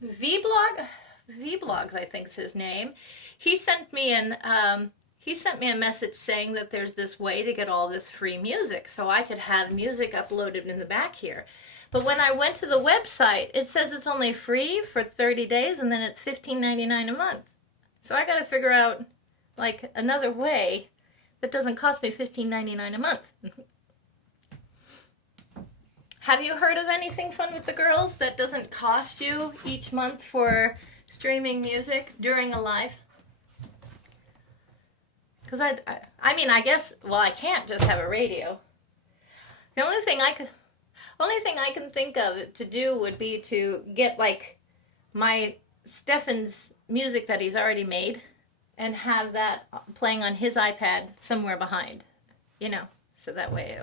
Vlogs, I think is his name. He sent me a message saying that there's this way to get all this free music, so I could have music uploaded in the back here. But when I went to the website, it says it's only free for 30 days, and then it's $15.99 a month. So I got to figure out like another way that doesn't cost me $15.99 a month. Have you heard of anything fun with the girls that doesn't cost you each month for streaming music during a live? Because I mean, I guess, well, I can't just have a radio. The only thing I can think of to do would be to get like my Stefan's music that he's already made and have that playing on his iPad somewhere behind, you know, so that way,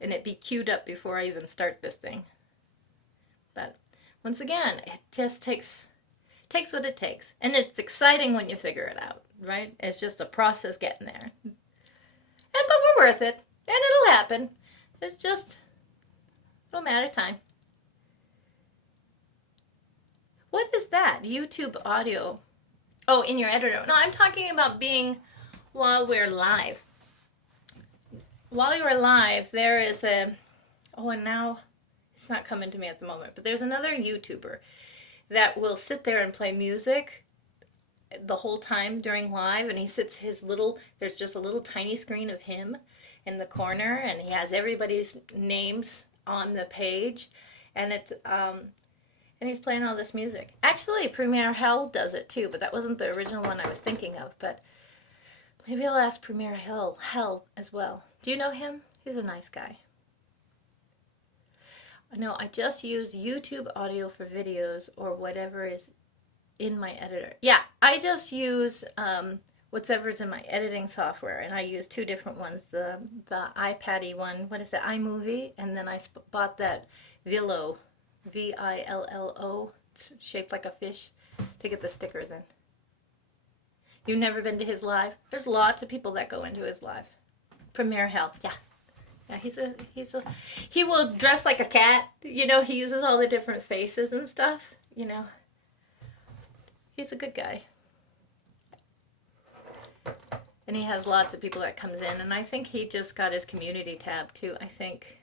and it be queued up before I even start this thing. But once again, it just takes what it takes, and it's exciting when you figure it out, right? It's just a process getting there, but we're worth it, and it'll happen. It's just a matter of time. What is that? YouTube audio. Oh, in your editor. No, I'm talking about being while we're live. While you're live, there is and now it's not coming to me at the moment, but there's another YouTuber that will sit there and play music the whole time during live, and he sits there's just a little tiny screen of him in the corner, and he has everybody's names on the page, and and he's playing all this music. Actually, Premier Hell does it too, but that wasn't the original one I was thinking of. But maybe I'll ask Premier Hell as well. Do you know him? He's a nice guy. No, I just use YouTube audio for videos or whatever is in my editor. Yeah, I just use whatever's in my editing software, and I use two different ones. The iPad-y one, what is that, iMovie, and then I bought that Villo, Villo, it's shaped like a fish, to get the stickers in. You've never been to his live? There's lots of people that go into his live. Premier Hell, yeah. Yeah, he will dress like a cat. You know, he uses all the different faces and stuff, you know. He's a good guy. And he has lots of people that comes in, and I think he just got his community tab too. I think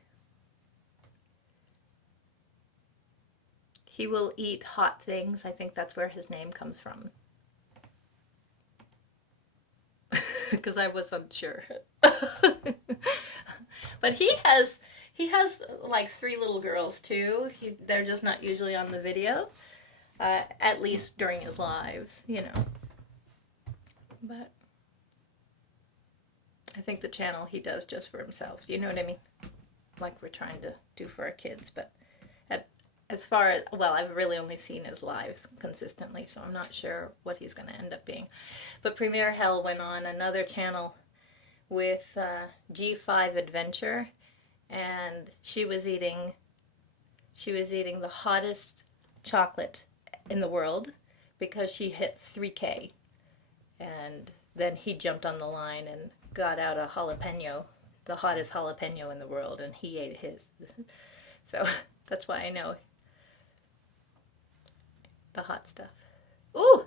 he will eat hot things. I think that's where his name comes from. Because I was unsure. But he has like 3 little girls too. They're just not usually on the video, at least during his lives, you know. But I think the channel he does just for himself. You know what I mean? Like we're trying to do for our kids. But as far as, well, I've really only seen his lives consistently, so I'm not sure what he's going to end up being. But Premier Hell went on another channel with G5 Adventure, and she was eating the hottest chocolate in the world because she hit 3K, and then he jumped on the line and got out a jalapeno, the hottest jalapeno in the world, and he ate his. So that's why I know the hot stuff. Ooh,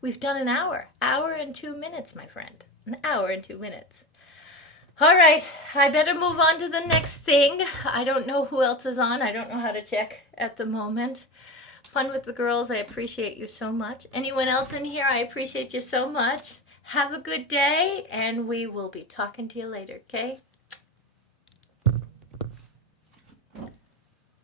we've done an hour and 2 minutes, my friend. An hour and 2 minutes. All right, I better move on to the next thing. I don't know who else is on. I don't know how to check at the moment. Fun with the girls. I appreciate you so much. Anyone else in here, I appreciate you so much. Have a good day, and we will be talking to you later, okay?